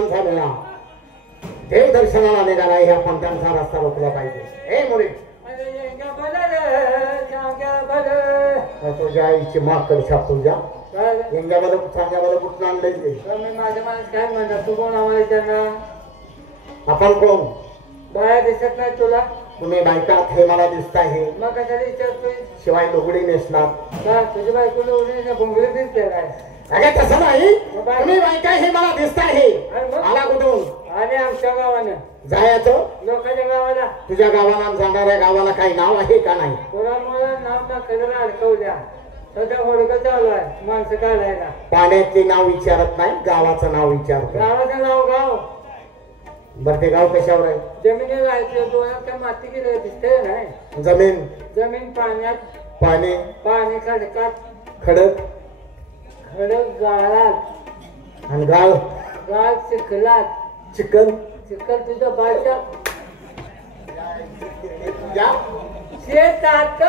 महिलांचा मेळा देव दर्शनाला निघाला आहे. आपण त्यांचा रस्ता रोखला पाहिजे. हे मुली तुझ्या आईची माकड छाप तुझ्या यांच्यामध्ये सांग्यामध्ये कुठून आणलंय ते माझ्या माणूस काय म्हणतात तू कोण आम्हाला त्यांना आपण कोण बाया दिसत नाही तुला तुम्ही बायकात हे मला दिसत आहे मग कशाला विचारतोय शिवाय लुगडी नेसणार का तुझी बायको लुगडी भोंगडी दिसते काय अगं तसं नाही तुम्ही बायका हे मला दिसत आहे आला कुठून आणि आमच्या गावानं जायचं लोकांच्या गावाला तुझ्या गावाला जाणाऱ्या गावाला काही नाव आहे का नाही कोणामुळे नाव टाकायला अडकवल्या सध्या होडकं चालू आहे माणसं काढायला पाण्याचे नाव विचारत नाही गावाचं नाव विचारतो गावाचं नाव गाव बरं ते गाव कशावर आहे जमिनीवर राहायचं डोळ्यात काय माती गेलं दिसतंय नाही जमीन जमीन पाण्यात पाणी पाणी खडकात खडक खडक गाळात आणि गाळ गाळ चिखलात चिकन चिखल तुझ्या बाळच्या तुझ्या शेतात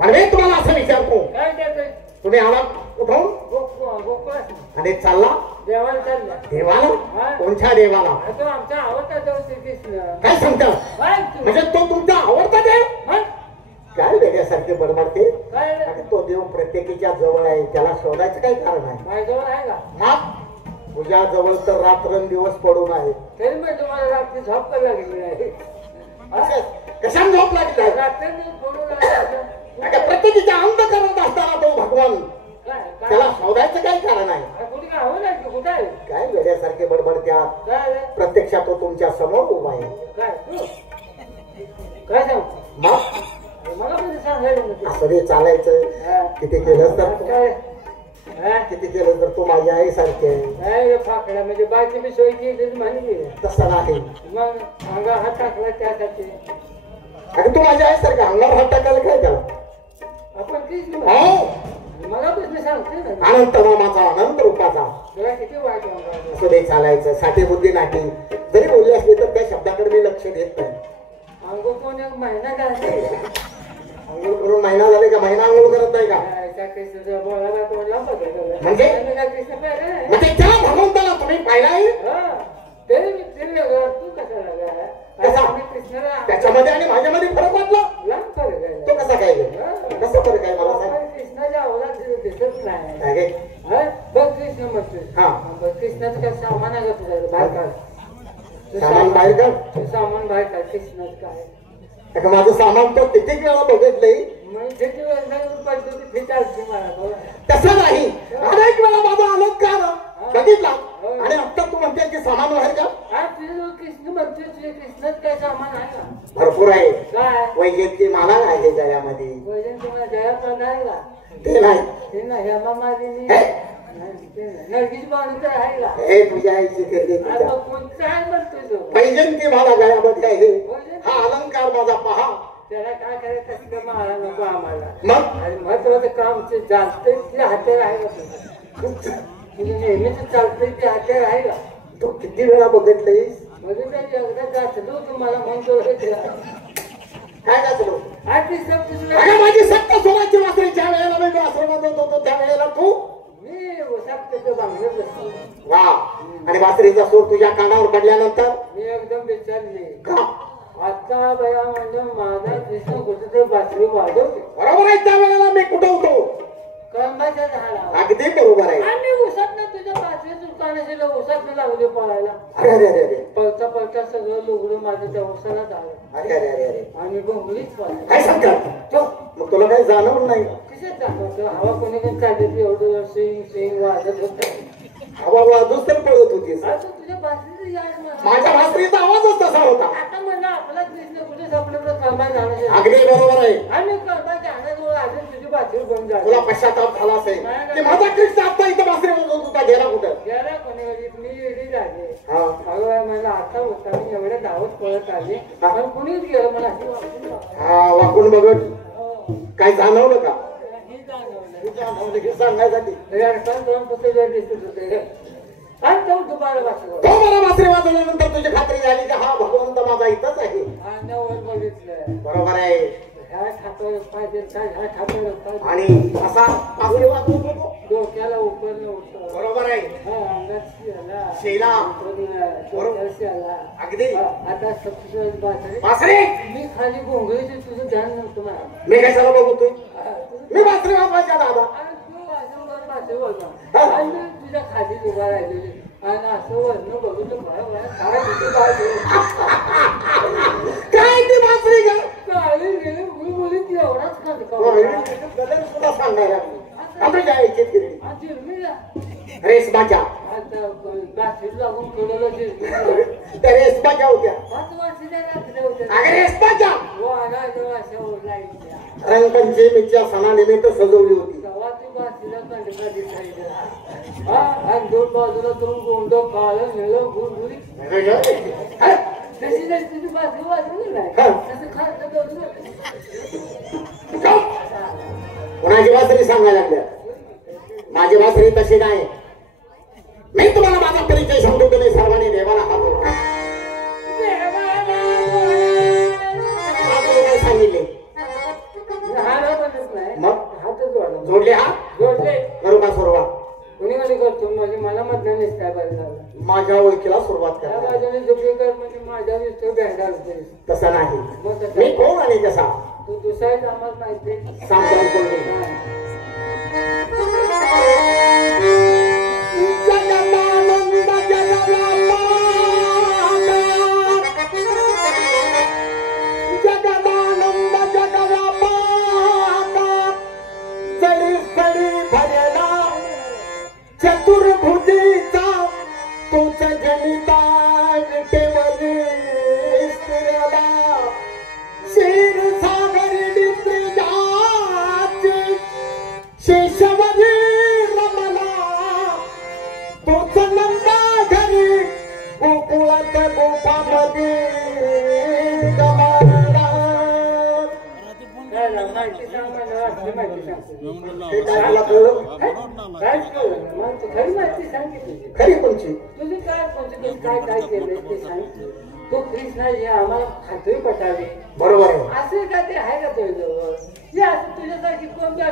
अरे तुम्हाला असं विचारतो काय देतोय तुम्ही आला उठून गोकुळ आणि चालला देवाला चालला देवाला कोणत्या देवाला तो आमचा आवडता देव श्रीकृष्ण काय सांगता म्हणजे तो तुमचा आवडता देव काय वेगळ्यासारखे बडबडते काय आणि तो देव प्रत्येकीच्या जवळ आहे त्याला शोधायचं काय कारण आहे माझ्याजवळ आहे का मग तुझ्या जवळ तर रात्रंदिवस पडून आहे तरी मी तुम्हाला रात्री झोप करायला लागली आहे कशाने झोप लागली आहे रात्रंदिवस पडून प्रत्येकीच्या अंत करत असताना तो भगवान त्याला शोधायचं काय कारण आहे कुठे काय हो नाही कुठे आहे काय वेड्यासारखे बडबडत्यात काय प्रत्यक्षात तो तुमच्या समोर उभा आहे काय काय सांगतो मग मला पण सांगायला असं रे चालायचं किती केलं तर किती केलं तर तू माझी आई सारखे नाही फाकड्या म्हणजे बायची मी सोय केली माहिती तसं नाही मग अंगा हात टाकला त्यासाठी आणि तू माझ्या आई सारखा अंगावर हात टाकायला काय त्याला आपण तीच हो मला पण सांगते ना अनंत नामाचा अनंत रूपाचा तुला किती वाईट असं दे चालायचं साठी बुद्धी नाटी जरी बोलली असली तर त्या शब्दाकडे मी लक्ष देत नाही अंघोळ कोण एक महिना घालते अंघोळ करून महिना झाले का महिना अंघोळ करत नाही का म्हणजे म्हणजे त्या भगवंताला तुम्ही पाहिलाय तू कसा कृष्णाला त्याच्यामध्ये आणि माझ्यामध्ये फरक वाटला लांब फरक आहे तो कसा काय कसं फरक आहे मला सांग कृष्णाच्या अवलाद दिसत नाही काय गे? बघ कृष्ण म्हणतोय हा कृष्णाचं काय सामान आहे का तुझ्या बाहेर काढ सामान बाहेर काढ सामान बाहेर काढ कृष्णाचं काय माझं सामान तो किती वेळा बघितलंय तसं नाही अनेक वेळा माझा अलंकार बघितला आणि आता तू म्हणते की सामान बाहेर का कृष्ण म्हणतोय तुझे कृष्णाच काय सामान आहे का भरपूर आहे काय वैजयंती माला आहे जयामध्ये वैजन तुम्हाला जयाप्रद आहे का ते नाही ते नाही हेमा मालिनी नरगिस बाणू तर आहे का हे तुझ्या आईची खरेदी कोणतं आहे म्हणतोय तो वैजयंती माला गळ्यामध्ये आहे हा अलंकार माझा पहा त्याला काय करायचं असतं मला नको आम्हाला मग आणि महत्वाचं काम ते चालतंय ते हात्यार आहे का तुझं नेहमीच चालतंय ते हात्यार आहे का तू किती वेळा बघितलंयस म्हणून त्याची एकदा जाचलो तुम्हाला म्हणतो काय जाचलो माझी सत्ता सोनाची वासरी ज्या वेळेला मी आश्रमात होतो त्या वेळेला तू मी सत्य बांगल्यात बसलो वा आणि वासरीचा सूर तुझ्या कानावर पडल्यानंतर मी एकदम विचारले का आता बया म्हणजे माझा कृष्ण कुठेतरी बासरी वाजवते बरोबर आहे त्या वेळेला मी कुठं होतो कळंबाच्या झाडावर अगदी बरोबर आहे आणि उसात तुझ्या बासरी दुकानाशी उसात लागले पळायला अरे अरे अरे अरे पळता पळता सगळं लुगडं माझं त्या उसाला झालं अरे अरे अरे अरे आणि बोंगलीच पळाली काय सांगतात मग तुला काही जाणवलं नाही कशात दाखवतो हवा कोणी कोणी चालली एवढं सिंग सिंग वाजत होत हवा वाजूच तर पळत होतीस तुझ्या बासरीचं याड माझ्या भासरीचा आवाजच तसा होता आता म्हणलं आपला कृष्ण कुठे सापडलं तर कळंबा जाण्याचं अगदी बरोबर आहे आणि कळंबा जाण्याजवळ अजून तुझी बासरी बंद झाली तुला पश्चाताप झाला असेल की माझा कृष्ण आता इथं भासरी वाजवत होता गेला कुठं गेला कोणी मी एवढी झाली हा अगं मला आता होता मी एवढ्या धावत पळत आले पण कुणीच गेलं मला अशी वाटून हा वाकून बघत काय जाणवलं का हे जाणवलं हे सांगण्यासाठी दोन पुस्तक दिसत होते आणि तो दुपारा वाचलो तो मला भासरी वाजवल्यानंतर तुझी खात्री झाली की हा भगवंत माझा इथंच आहे नवर बघितलं बरोबर आहे ह्या खात्यावर पाहिजे काय ह्या खात्यावर पाहिजे आणि असा भासरी वाजवत होतो डोक्याला उपरनं उठतो. बरोबर आहे. हा, अंगात शिला. शिला. डोक्याला शिला. अगदी. आता सप्तशृंगी बासरी. बासरी. मी खाली गोंगळीचे तुझं ध्यान नव्हतं मला. मी कशाला बघू तू? तुझं मी बासरी वाजवायचा दादा. आणि तू वाजवणार बासरी बोलला. आणि मी तुझ्या खाली उभा राहिलेली आणि असं वर्ण बघून काय किती बाजू काय ती बासरी का? काळी गेली मी बोली ती एवढाच खंडका गदर सुद्धा सांगणार आपण जायचे तिकडे. जिरमीला रेशमाच्या आता बासरीत लागून ठेवलेलं जिरमी त्या रेशमाच्या होत्या. 5 वर्षाच्या रात्री होत्या. अगं रेशमाच्या वाघा अशा ओरडायच्या. रंगपंचमीच्या सणानिमित्त सजवली होती. तेव्हा ती बासरीला खंडका दिसायचा. हा, आणि दोन बाजूला दोन गोंड काळं निळं गुरगुरी तशी नाही तुझी बासरी वाजवली नाही तसं खायचं करून कोणाची बासरी सांगायला लागल्या? माझी बासरी तशी नाही. मी तुम्हाला माझा परिचय सांगतो. तुम्ही सर्वांनी देवाला हात जोडा. काय सांगितले? मग जोडले हात जोडले करू का सुरुवात? कुणी कधी करतो म्हणजे मला मतदान काय पाहिजे माझ्या ओळखीला सुरुवात त्या करा. बाजूने झोपेकर म्हणजे माझ्या दिसतो बँडा तसं नाही. मग मी कोण आणि कसा तू दुसराच आम्हाला माहिती सांगतो. चतुर्भुजीचा तोच जनिता विटेवरी स्त्रियाला शेर सागरी जाची शेषवरी रमला तोच नंदा घरी गोकुळात गोपामध्ये गमाला. माहिती सांग मला असली माहिती सांगतो हे काय मला कळलं? काय कळलं मग तू खरी माहिती सांग की तुझी खरी कोणची? तुझी काय कोणती काय काय केलंय ते सांग. तो कृष्णा जे आम्हाला खातोय पटावे बरोबर आहे. असे का ते आहे का तुझ्याजवळ जे असं तुझ्यासाठी कोणते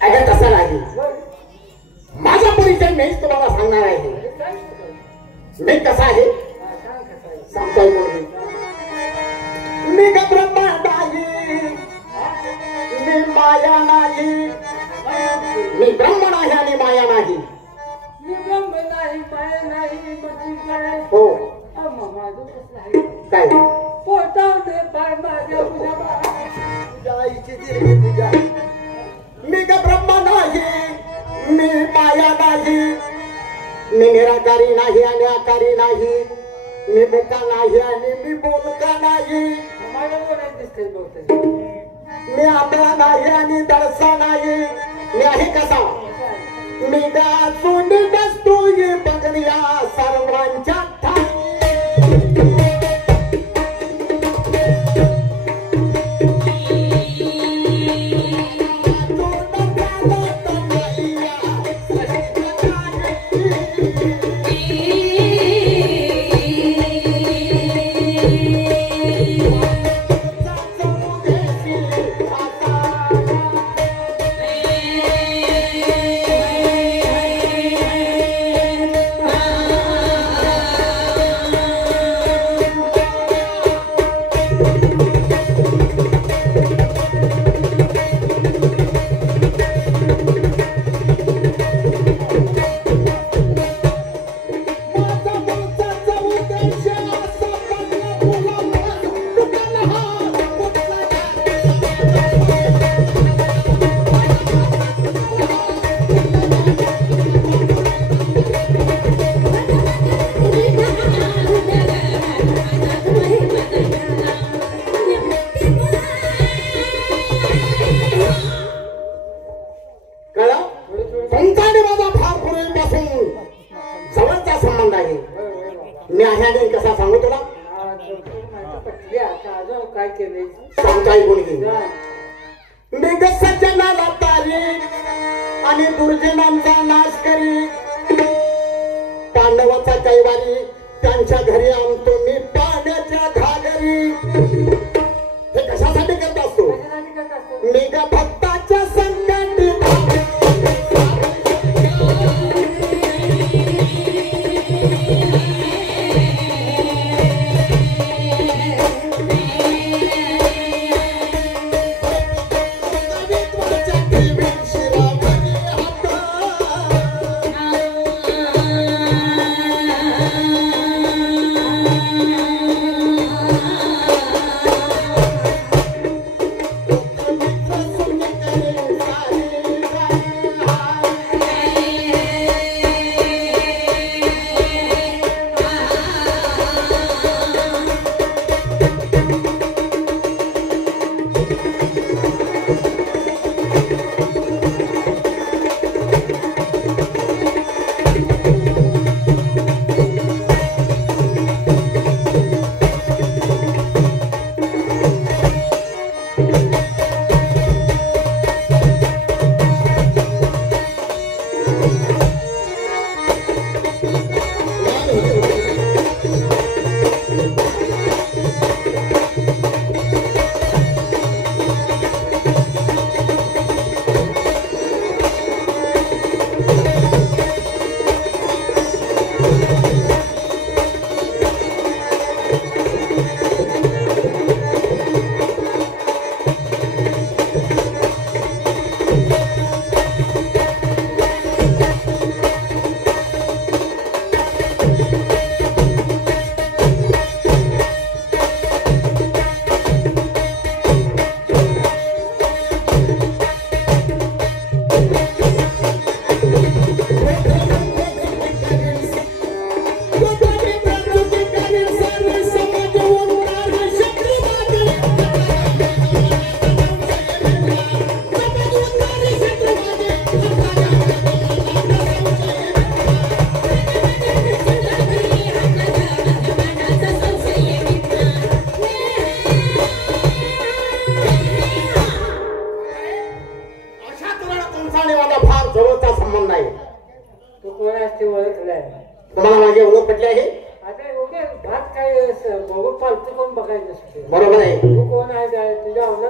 अगं तसं नाही. माझा परिचय मीच तुम्हाला सांगणार आहे. मी कसा आहे सांगतोय. म्हणून मी का ब्रह्मा नाही, मी माया नाही. मी ब्रह्म नाही आणि माया नाही. मी ब्रह्म नाही माया नाही म्हणजे काय हो माझं कसं आहे काय पोटावते पाय माझ्या मी का ब्रह्म नाही, मी माया नाही. मी निराकारी नाही आणि आकारी नाही. मी मुका नाही आणि मी बोलका नाही. मला कोणाच दिसते बहुतेक मी आंधळा नाही आणि दळसा नाही. मी आहे कसा? मी गाचून बसतोय बघण्या सर्वांच्या ठाई. मी आहे आणि कसा सांगू तुला? काय केले सांगताय कोणी? मी सज्जनाला तारी आणि दुर्जनांचा नाश करी. पांडवाचा कैवारी त्यांच्या घरी आणतो मी पाण्याच्या घागरी. हे कशासाठी करत असतो? मी भक्ताच्या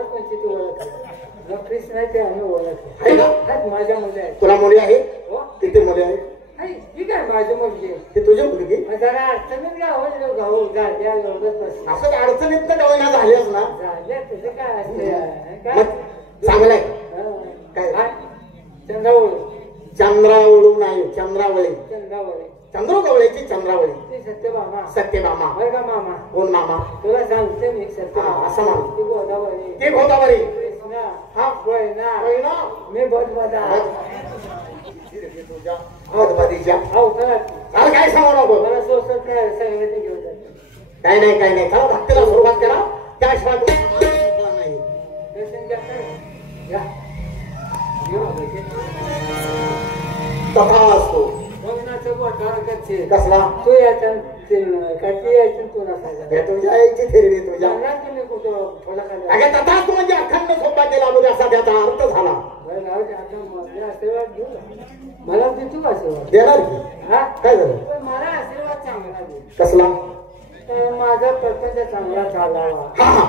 कोणची तू ओळख कृष्णाची आम्ही ओळख आहे ना? माझ्या मुली आहेत. तुला मुली आहेत? हो किती मुली आहेत? ठीक आहे माझी मुलगी आहे. ती तुझी मुलगी? जरा अडचणीत गाव गाड्या एवढंच बस असं अडचणीत ना झालीच ना झाल्या तुझं काय असते मग चांगलंय काय? चंद्रावळी चंद्रावळू नाही चंद्रावळी चंद्रावळी चंद्रगवळीची चंद्रावळी ते सत्यभामा सत्यभामा बरं का मामा कोण मामा? तुला सांगते मी हा, सत्यभामा असं म्हण. ती गोदावरी ती गोदावरी कृष्णा हा वैना पहिला मी बदबदा तुझ्या हातभातीच्या हो खरं चाल काय सांगू नको मला सोसत काय सगळं ते घेऊन जाते काय नाही चला भक्तीला सुरुवात करा त्याशिवाय तुम्हाला नाही दर्शन घ्या काय या तथा असतो बघण्याचं बोटावर करते कसला तू याच्या काठी यायचं तू नसायचा हे तुझ्या आईची थेरडी तुझ्या सांगा तुम्ही कुठं थोडा खाली अगे तथा तू म्हणजे अखंड सोपा केला म्हणजे असा त्याचा अर्थ झाला बरं राहू दे, आता मला आशीर्वाद घेऊ का? मला देतो का आशीर्वाद देणार की हा काय झालं पण मला आशीर्वाद चांगला दे कसला तर माझा प्रपंच चांगला चालावा हा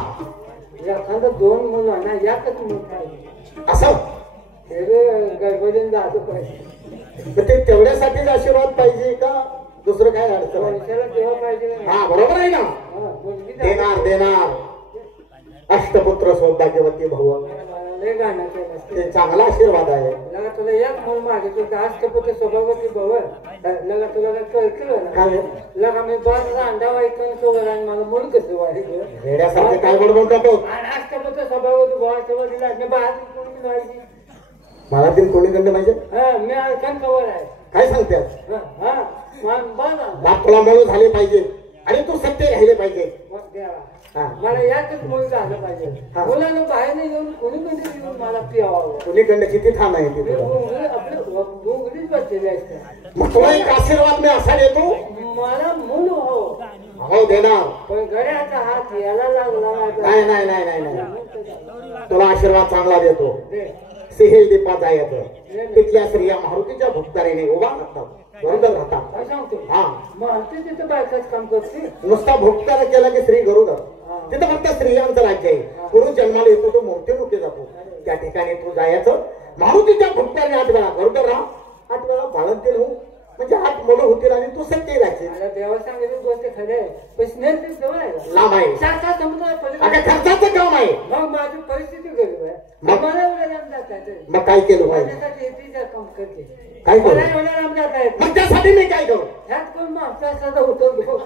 एखादं दोन मुलांना याकच मोठा आहे असं हे गडबडीन जातो पाहिजे तर ते तेवढ्यासाठीच आशीर्वाद पाहिजे का दुसरं काय अडचण आहे? पैशाला तेव्हा पाहिजे का नाही? हा बरोबर आहे ना हा, मुलगी जाते. देणार अष्टपुत्र सौभाग्यवती भाऊ मला लय गाणं केलं असतं. ते चांगला आशीर्वाद आहे लगा तुला एक मूल मागितलं तर अष्टपती स्वभावती भवन लगा तुला काय कळतं ना काय लगा मी बस अंडा वाईकन सोबत आणि मला मूल कसं वाढलं वेड्यासारखे काय बडबड करतो आणि अष्टपती स्वभावती भवन दिला मी बाहेर कोणी व्हायची मला ते कोणी कंड पाहिजे हा मी अडकन कवर आहे काय सांगतात हा बघा बाप तुला म्हणून झाले पाहिजे आणि तू सत्य राहिले पाहिजे मग द्यावा हा. मला यातच मूल झालं पाहिजे हा. मुलानं बाहेर येऊन कोणी येऊन मला पिवावं कोणी कंड किती ठाण आहे मी तिथे आपलं डोंगरीच बसलेले असतात मग तुला एक आशीर्वाद मी असा देतो मला मूल हो हो देणार पण गड्याचा हात याला लागला नाही नाही नाही नाही नाही तुला आशीर्वाद चांगला देतो दे. सिहेल दीपाचा येतो तिथल्या स्त्रिया मारुतीच्या भक्तारीने उभा राहतात गरुडर राहतात काय सांगतो हा मारते तिथं बायकाच काम करते नुसता भोक्तार केला की श्री गरुडर तिथं फक्त स्त्रियांचं राज्य आहे पुरुष जन्माला येतो तो मूर्ती जातो त्या ठिकाणी तू जायचं मारुतीच्या भक्ताने 8 वेळा गरुडर राहा 8 वेळा बाळंतीण हो म्हणजे 8 मुलं होतील आणि तू सत्य राहायचे मला देवा सांगितली गोष्ट खरी आहे पण स्नेह ते जवळ आहे का? लांब आहे सारखा समुद्र पलीकडे. अगं खर्चाचं काम आहे मग माझी परिस्थिती गरीब आहे मग? मला एवढं लांब जाता येतं. मग काय केलं पाहिजे माझ्यासाठी येतीचं काम करते काय करू? मला एवढं लांब जाता येत मग त्यासाठी मी काय करू ह्यात कोण मागचा साधा होतो घेऊ.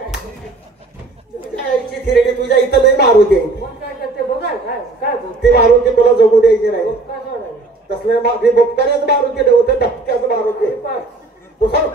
तुझ्या आईची थिरडी तुझ्या इथं नाही मारुती आहे मग काय करते बघा काय काय बघ ते मारुती तुला जगू द्यायची नाही का सोडायला तसले भक्तानेच मारुती होतं धक्क्याच मारुती पाच. तसं